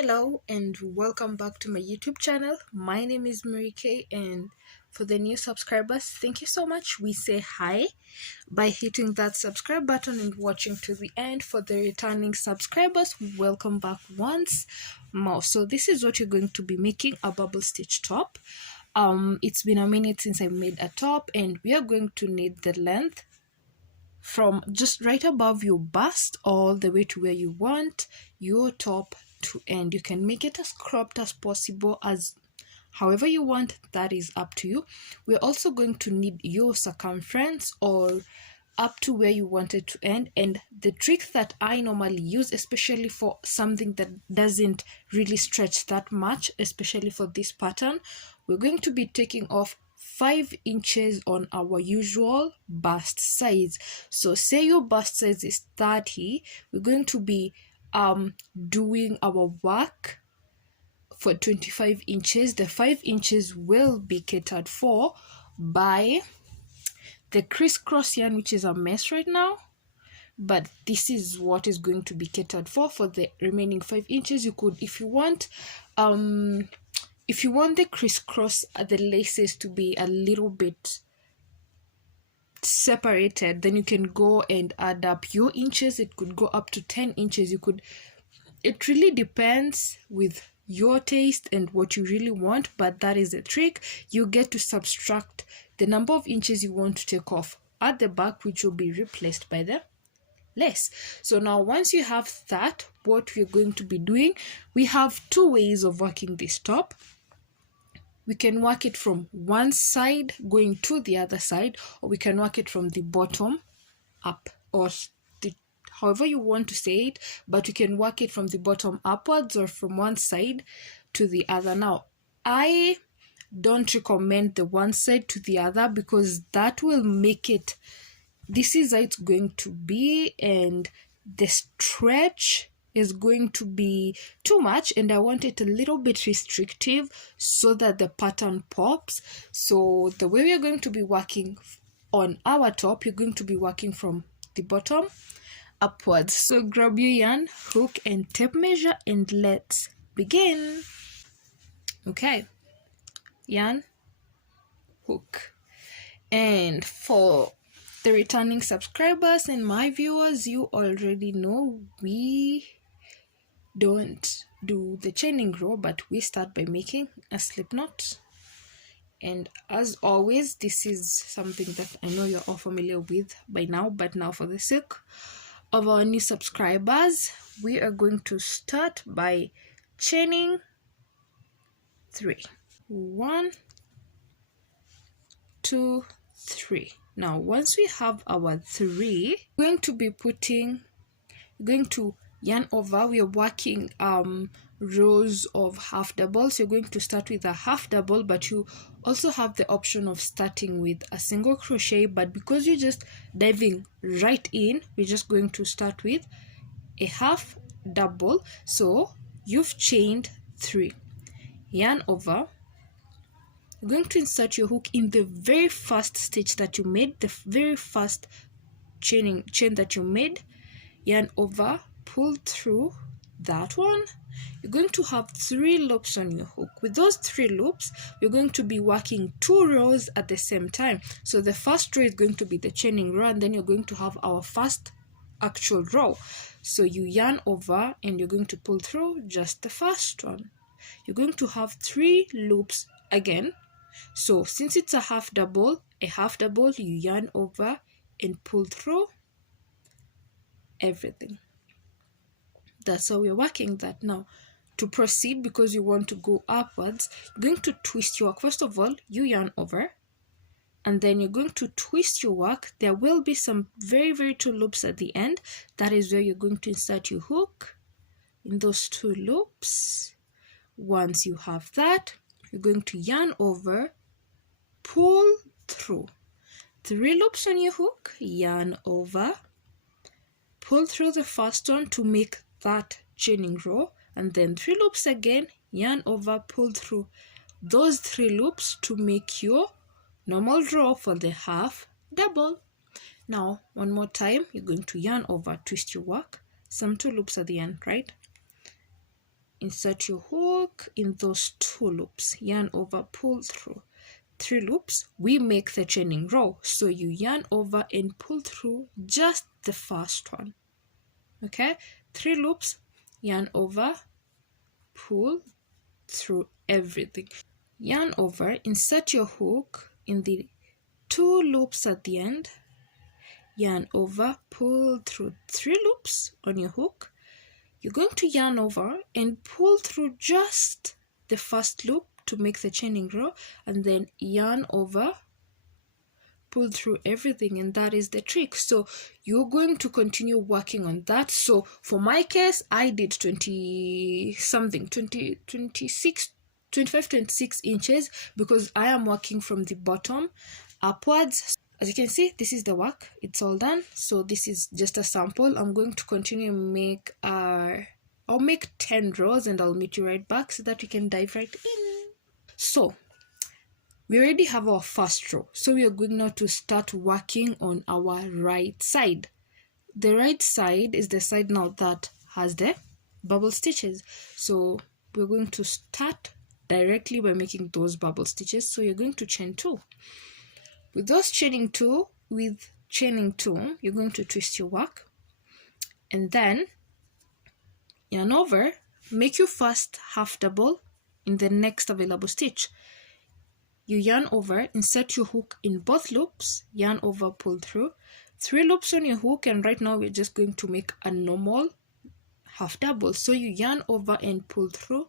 Hello and welcome back to my YouTube channel. My name is Mary Kay, and for the new subscribers, thank you so much. We say hi by hitting that subscribe button and watching to the end. For the returning subscribers, welcome back once more. So this is what you're going to be making, a bubble stitch top. It's been a minute since I made a top, and we are going to need the length from just right above your bust all the way to where you want your top to end. You can make it as cropped as possible, as however you want, that is up to you. We're also going to need your circumference, or up to where you want it to end. And the trick that I normally use, especially for something that doesn't really stretch that much, especially for this pattern, we're going to be taking off 5 inches on our usual bust size. So say your bust size is 30, we're going to be doing our work for 25 inches. The 5 inches will be catered for by the crisscross yarn, which is a mess right now, but this is what is going to be catered for the remaining 5 inches. You could, if you want the crisscross, the laces to be a little bit separated, then you can go and add up your inches. It could go up to 10 inches. It really depends with your taste and what you really want, but that is the trick. You get to subtract the number of inches you want to take off at the back, which will be replaced by the lace. So now once you have that, what we're going to be doing, we have 2 ways of working this top. We can work it from one side going to the other side, or we can work it from the bottom up, or however you want to say it, but you can work it from the bottom upwards or from one side to the other. Now, I don't recommend the one side to the other, because that will make it, this is how it's going to be, and the stretch is going to be too much, and I want it a little bit restrictive so that the pattern pops. So the way we are going to be working on our top, you're going to be working from the bottom upwards. So grab your yarn, hook and tape measure, and let's begin. Okay, yarn, hook. And for the returning subscribers and my viewers, you already know we don't do the chaining row, but we start by making a slip knot. And as always, this is something that I know you're all familiar with by now, but now for the sake of our new subscribers, we are going to start by chaining 3. 1, 2, 3. Now once we have our 3, we're going to be going to yarn over. We are working rows of half doubles. You're going to start with a half double, but you also have the option of starting with a single crochet, but because you're just diving right in, we're just going to start with a half double. So you've chained 3, yarn over. You're going to insert your hook in the very first stitch that you made, the very first chain that you made, yarn over, pull through that one. You're going to have 3 loops on your hook. With those 3 loops, you're going to be working 2 rows at the same time. So the first row is going to be the chaining row, and then you're going to have our first actual row. So you yarn over and you're going to pull through just the first one. You're going to have 3 loops again. So since it's a half double, you yarn over and pull through everything. That's how we're working that. Now to proceed, because you want to go upwards, you're going to twist your work. First of all, you yarn over, and then you're going to twist your work. There will be some very 2 loops at the end. That is where you're going to insert your hook in those 2 loops. Once you have that, you're going to yarn over, pull through 3 loops on your hook, yarn over, pull through the first one to make that chaining row, and then 3 loops again, yarn over, pull through those 3 loops to make your normal row for the half double. Now one more time, you're going to yarn over, twist your work, some 2 loops at the end, right? insert your hook in those 2 loops, yarn over, pull through 3 loops, we make the chaining row. So you yarn over and pull through just the first one. Okay, 3 loops, yarn over, pull through everything, yarn over, insert your hook in the 2 loops at the end, yarn over, pull through 3 loops on your hook. You're going to yarn over and pull through just the first loop to make the chaining row, and then yarn over, pull through everything, and that is the trick. So you're going to continue working on that. So for my case, I did 25-26 inches because I am working from the bottom upwards. As you can see, this is the work, it's all done. So this is just a sample. I'm going to continue make I'll make 10 rows and I'll meet you right back so that we can dive right in. So we already have our first row, so we are going now to start working on our right side. The right side is the side now that has the bubble stitches, so we're going to start directly by making those bubble stitches. So you're going to chain 2. With those chaining 2, you're going to twist your work and then yarn over, make your first half double in the next available stitch. You yarn over, insert your hook in both loops, yarn over, pull through 3 loops on your hook, and right now we're just going to make a normal half double. So you yarn over and pull through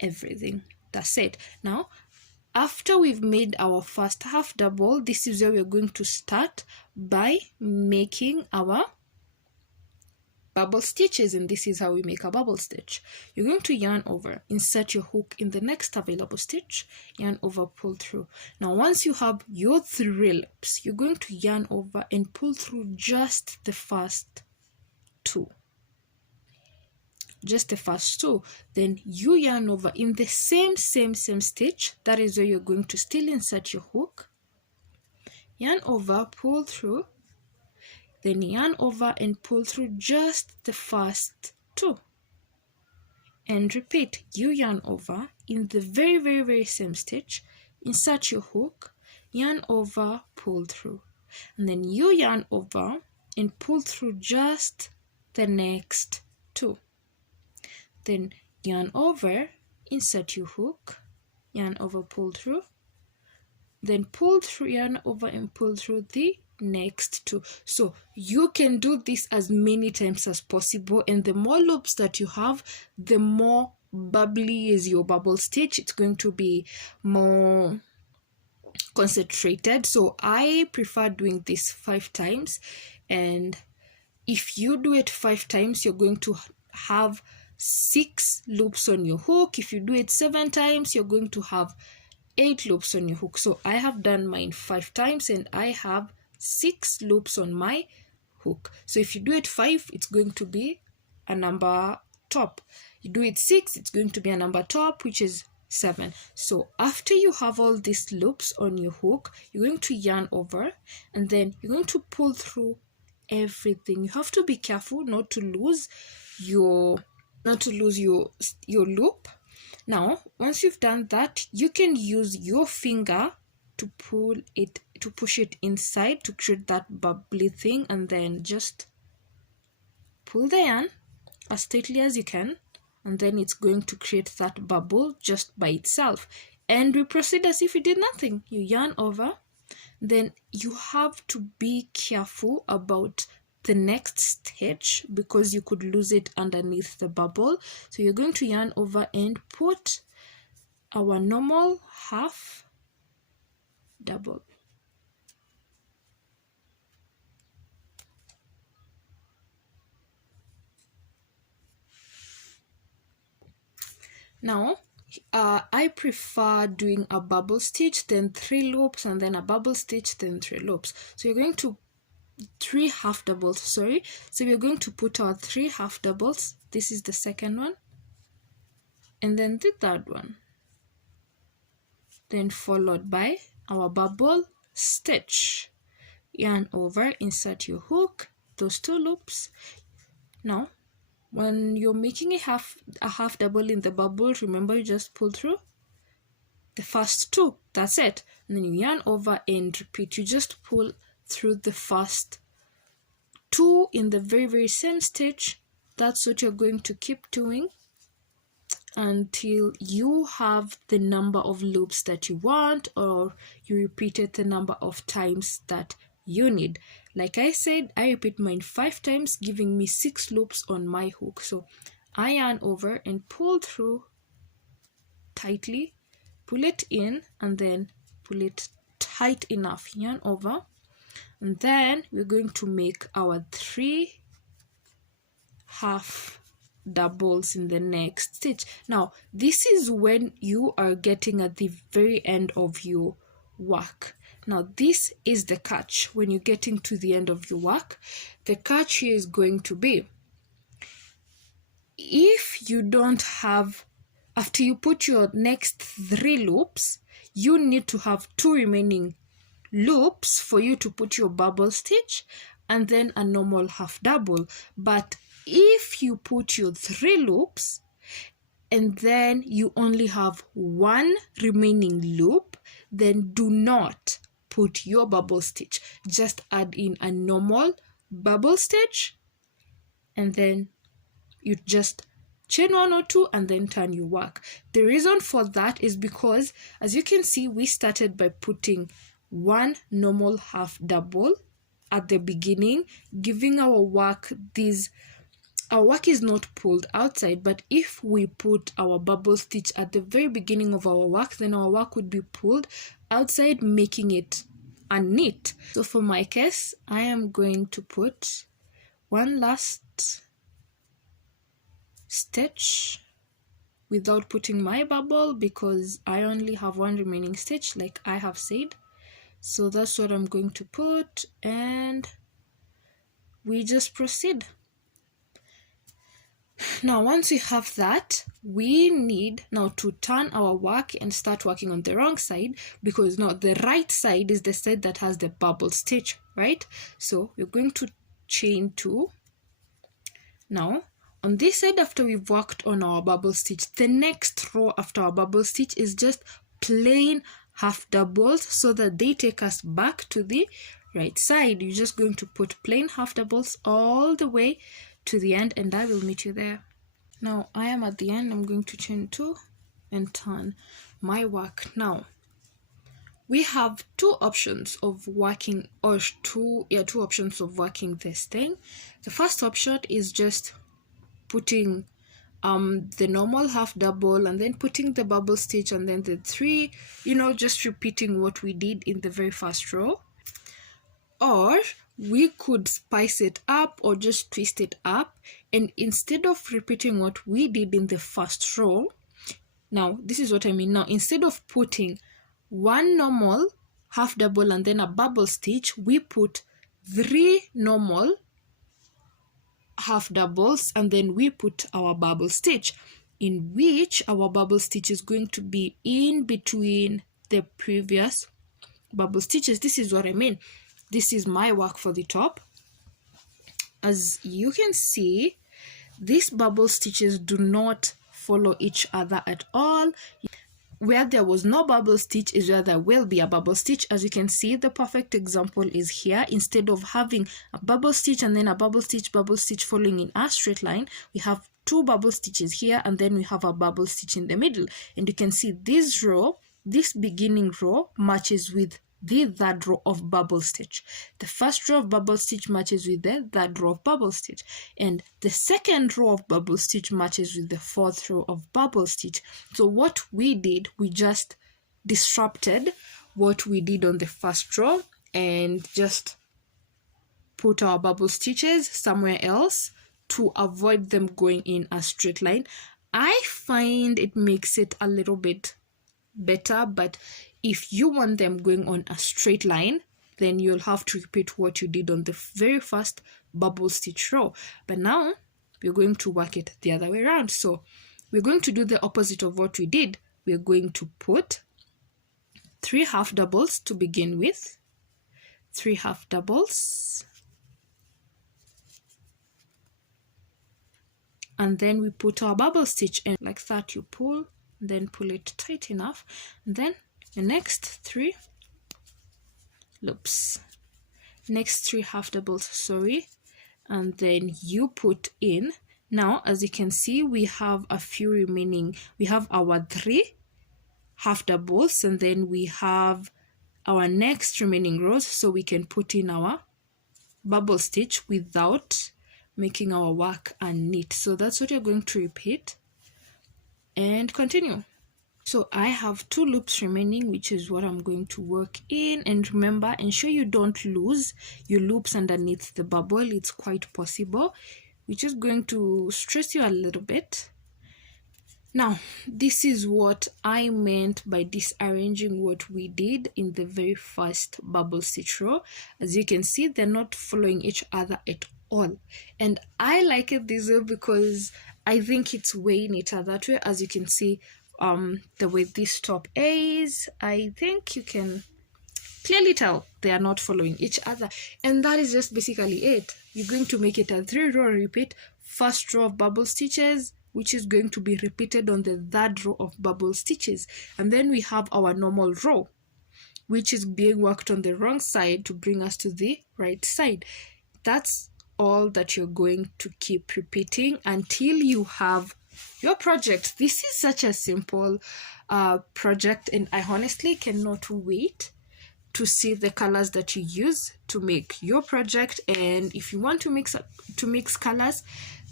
everything. That's it. Now after we've made our first half double, this is where we're going to start by making our bubble stitches, and this is how we make a bubble stitch. You're going to yarn over, insert your hook in the next available stitch, yarn over, pull through. Now once you have your 3 loops, you're going to yarn over and pull through just the first 2. Just the first 2. Then you yarn over in the same stitch. That is where you're going to still insert your hook, yarn over, pull through, then yarn over and pull through just the first 2, and repeat. You yarn over in the very same stitch, insert your hook, yarn over, pull through, and then you yarn over and pull through just the next 2. Then yarn over, insert your hook, yarn over, pull through, then pull through, yarn over and pull through the next 2. So you can do this as many times as possible, and the more loops that you have, the more bubbly is your bubble stitch. It's going to be more concentrated. So I prefer doing this 5 times, and if you do it 5 times, you're going to have 6 loops on your hook. If you do it 7 times, you're going to have 8 loops on your hook. So I have done mine 5 times and I have 6 loops on my hook. So if you do it 5, it's going to be a number top. You do it 6, it's going to be a number top, which is 7. So after you have all these loops on your hook, you're going to yarn over and then you're going to pull through everything. You have to be careful not to lose your loop. Now once you've done that, you can use your finger to push it inside to create that bubbly thing, and then just pull the yarn as tightly as you can, and then it's going to create that bubble just by itself. And we proceed as if you did nothing. You yarn over, then you have to be careful about the next stitch because you could lose it underneath the bubble. So you're going to yarn over and put our normal half double. Now I prefer doing a bubble stitch, then 3 loops, and then a bubble stitch, then 3 loops. So you're going to 3 half doubles, sorry. So we're going to put our 3 half doubles. This is the second one, and then the third one, then followed by our bubble stitch. Yarn over, insert your hook, those 2 loops. Now When you're making a half double in the bubble, remember you just pull through the first two, that's it, and then you yarn over and repeat. You just pull through the first two in the very same stitch. That's what you're going to keep doing until you have the number of loops that you want, or you repeat it the number of times that you need. Like I said, I repeat mine 5 times, giving me 6 loops on my hook. So I yarn over and pull through tightly, pull it in, and then pull it tight enough, yarn over, and then we're going to make our 3 half doubles in the next stitch. Now this is when you are getting at the very end of your work. Now this is the catch. When you're getting to the end of your work, the catch here is going to be, if you don't have, after you put your next 3 loops, you need to have 2 remaining loops for you to put your bubble stitch and then a normal half double. But if you put your 3 loops and then you only have 1 remaining loop, then do not put your bubble stitch. Just add in a normal bubble stitch, and then you just chain 1 or 2 and then turn your work. The reason for that is because, as you can see, we started by putting 1 normal half double at the beginning, giving our work these, our work is not pulled outside, but if we put our bubble stitch at the very beginning of our work, then our work would be pulled outside, making it unneat. So for my case, I am going to put one last stitch without putting my bubble, because I only have 1 remaining stitch, like I have said. So that's what I'm going to put, and we just proceed. Now once we have that, we need now to turn our work and start working on the wrong side, because now the right side is the side that has the bubble stitch, right? So we're going to chain 2. Now on this side, after we've worked on our bubble stitch, the next row after our bubble stitch is just plain half doubles, so that they take us back to the right side. You're just going to put plain half doubles all the way to the end, and I will meet you there. Now I am at the end. I'm going to chain 2 and turn my work. Now we have 2 options of working, or two options of working this thing. The first option is just putting the normal half double and then putting the bubble stitch and then the 3, just repeating what we did in the very first row. Or we could spice it up or just twist it up, and instead of repeating what we did in the first row, now this is what I mean. Now instead of putting 1 normal half double and then a bubble stitch, we put 3 normal half doubles and then we put our bubble stitch, in which our bubble stitch is going to be in between the previous bubble stitches. This is what I mean. This is my work for the top. As you can see, these bubble stitches do not follow each other at all. Where there was no bubble stitch is where there will be a bubble stitch. As you can see, the perfect example is here. Instead of having a bubble stitch and then a bubble stitch following in a straight line, we have 2 bubble stitches here, and then we have a bubble stitch in the middle. And you can see this row, this beginning row, matches with the 3rd row of bubble stitch. The first row of bubble stitch matches with the 3rd row of bubble stitch, and the 2nd row of bubble stitch matches with the 4th row of bubble stitch. So what we did, we just disrupted what we did on the first row and just put our bubble stitches somewhere else to avoid them going in a straight line. I find it makes it a little bit better, but if you want them going on a straight line, then you'll have to repeat what you did on the very first bubble stitch row. But now we're going to work it the other way around. So we're going to do the opposite of what we did. We're going to put 3 half doubles to begin with, 3 half doubles, and then we put our bubble stitch, and like that you pull, then pull it tight enough, and then the next 3 loops, next 3 half doubles, sorry, and then you put in. Now as you can see, we have a few remaining. We have our 3 half doubles, and then we have our next remaining rows, so we can put in our bubble stitch without making our work unneat. So that's what you're going to repeat and continue. So I have 2 loops remaining, which is what I'm going to work in. And remember, ensure you don't lose your loops underneath the bubble. It's quite possible, which is going to stress you a little bit. Now, this is what I meant by disarranging what we did in the very first bubble stitch row. As you can see, they're not following each other at all. And I like it this way because I think it's way neater that way. As you can see, the way this top is, I think you can clearly tell they are not following each other. And that is just basically it. You're going to make it a 3-row repeat, first row of bubble stitches, which is going to be repeated on the 3rd row of bubble stitches. And then we have our normal row, which is being worked on the wrong side to bring us to the right side. That's all that you're going to keep repeating until you have your project. This is such a simple project, and I honestly cannot wait to see the colors that you use to make your project. And if you want to mix colors,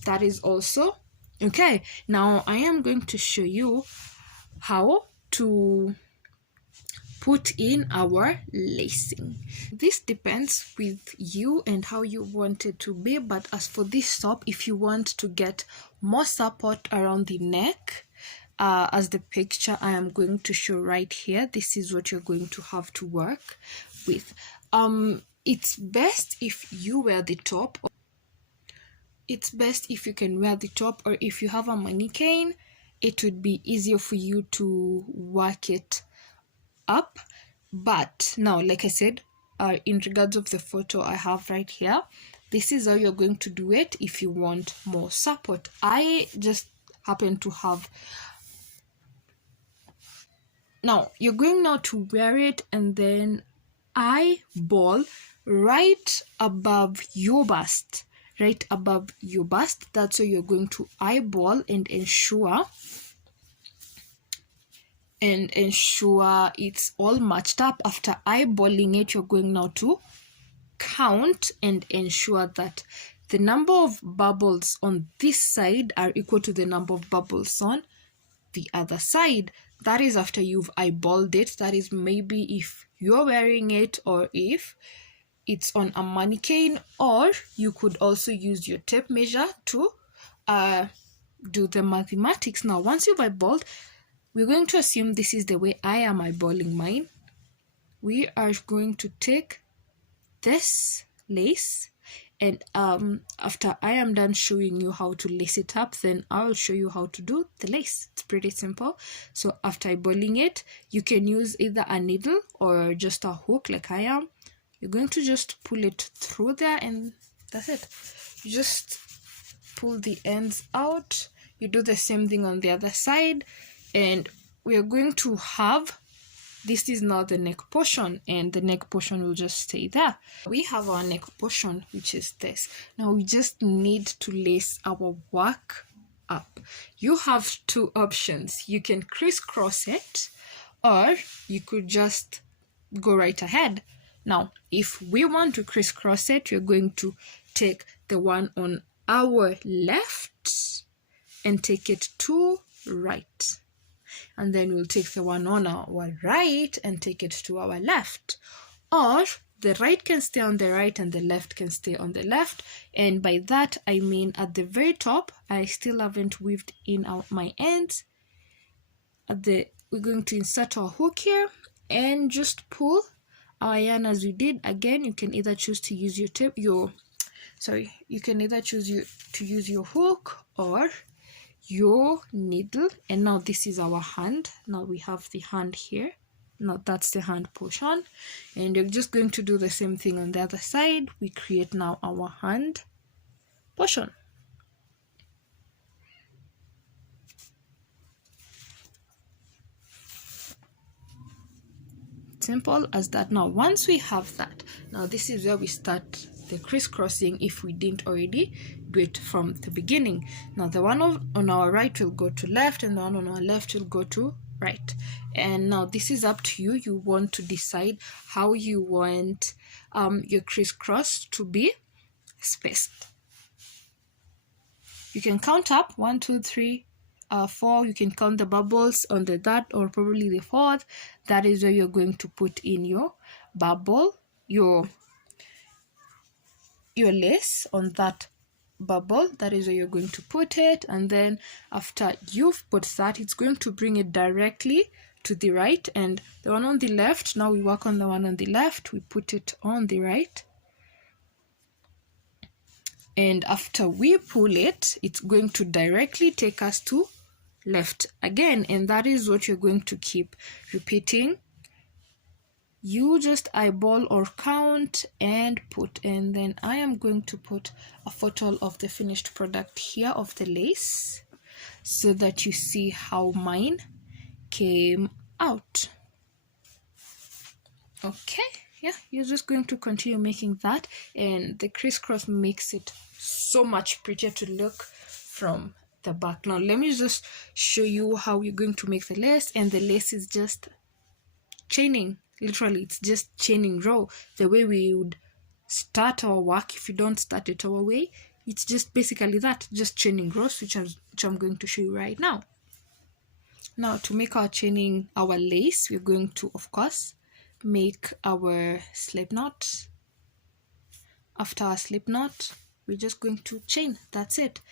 that is also okay. Now I am going to show you how to put in our lacing. This depends with you and how you want it to be, but as for this top, if you want to get more support around the neck, as the picture I am going to show right here, this is what you're going to have to work with. It's best if you wear the top. It's best if you can wear the top, or if you have a mannequin, it would be easier for you to work it up. But now, like I said, in regards of the photo I have right here, this is how you're going to do it if you want more support. I just happen to have. Now you're going now to wear it, and then eyeball right above your bust. Right above your bust, that's how you're going to eyeball and ensure it's all matched up. After eyeballing it, you're going now to count and ensure that the number of bubbles on this side are equal to the number of bubbles on the other side. That is after you've eyeballed it. That is maybe if you're wearing it, or if it's on a mannequin, or you could also use your tape measure to do the mathematics. Now once you've eyeballed, we're going to assume this is the way I am eyeballing mine. We are going to take this lace, and after I am done showing you how to lace it up, then I'll show you how to do the lace. It's pretty simple. So after eyeballing it, you can use either a needle or just a hook like I am. You're going to just pull it through there, and that's it. You just pull the ends out. You do the same thing on the other side, and we are going to have, this is now the neck portion, and the neck portion will just stay there. We have our neck portion, which is this. Now we just need to lace our work up. You have 2 options. You can crisscross it, or you could just go right ahead. Now, if we want to crisscross it, we're going to take the one on our left and take it to right. And then we'll take the one on our right and take it to our left. Or the right can stay on the right and the left can stay on the left. And by that, I mean at the very top, I still haven't weaved in my ends. We're going to insert our hook here and just pull our yarn as we did. Again, you can either choose to use you can either choose to use your hook or your needle. And now this is our hand. Now we have the hand here. Now that's the hand portion, and you're just going to do the same thing on the other side. We create now our hand portion. simple as that. Now once we have that, now this is where we start the crisscrossing if we didn't already do it from the beginning. Now the one on our right will go to left, and the one on our left will go to right. And now this is up to you. You want to decide how you want your crisscross to be spaced. You can count up 1, 2, 3, 4. You can count the bubbles on the third or probably the fourth. That is where you're going to put in your bubble, your lace on that bubble. That is where you're going to put it. And then after you've put that, it's going to bring it directly to the right. And the one on the left, now we work on the one on the left, we put it on the right. And after we pull it, it's going to directly take us to left again. And that is what you're going to keep repeating. You just eyeball or count and put. And then I am going to put a photo of the finished product here of the lace, so that you see how mine came out. Okay, yeah, you're just going to continue making that, and the crisscross makes it so much prettier to look from the back. Now let me just show you how you're going to make the lace. And the lace is just chaining. Literally, it's just chaining row, the way we would start our work. If you don't start it our way, it's just basically that, just chaining rows, which I'm going to show you right now. Now to make our chaining, our lace, we're going to, of course, make our slip knot. After our slip knot, we're just going to chain. That's it.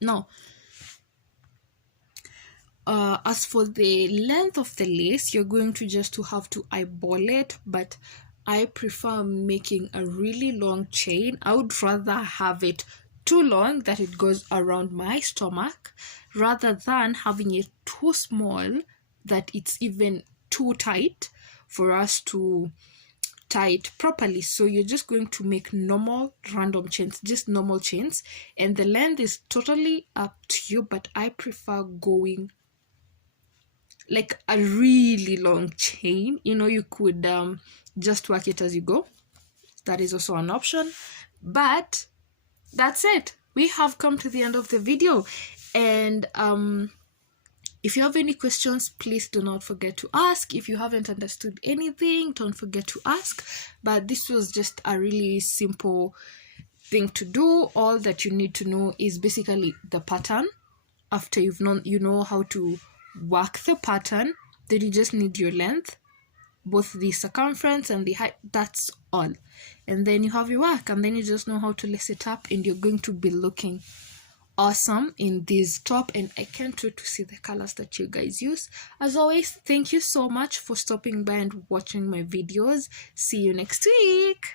Now as for the length of the lace, you're going to just have to eyeball it, but I prefer making a really long chain. I would rather have it too long that it goes around my stomach, rather than having it too small that it's even too tight for us to tie it properly. So you're just going to make normal random chains, just normal chains, and the length is totally up to you, but I prefer going like a really long chain. You know, you could just work it as you go. That is also an option. But that's it. We have come to the end of the video, and if you have any questions, please do not forget to ask. If you haven't understood anything, don't forget to ask. But this was just a really simple thing to do. All that you need to know is basically the pattern. After you know how to work the pattern, then you just need your length, both the circumference and the height. That's all. And then you have your work, and then you just know how to lace it up, and you're going to be looking awesome in this top. And I can't wait to see the colors that you guys use. As always, thank you so much for stopping by and watching my videos. See you next week.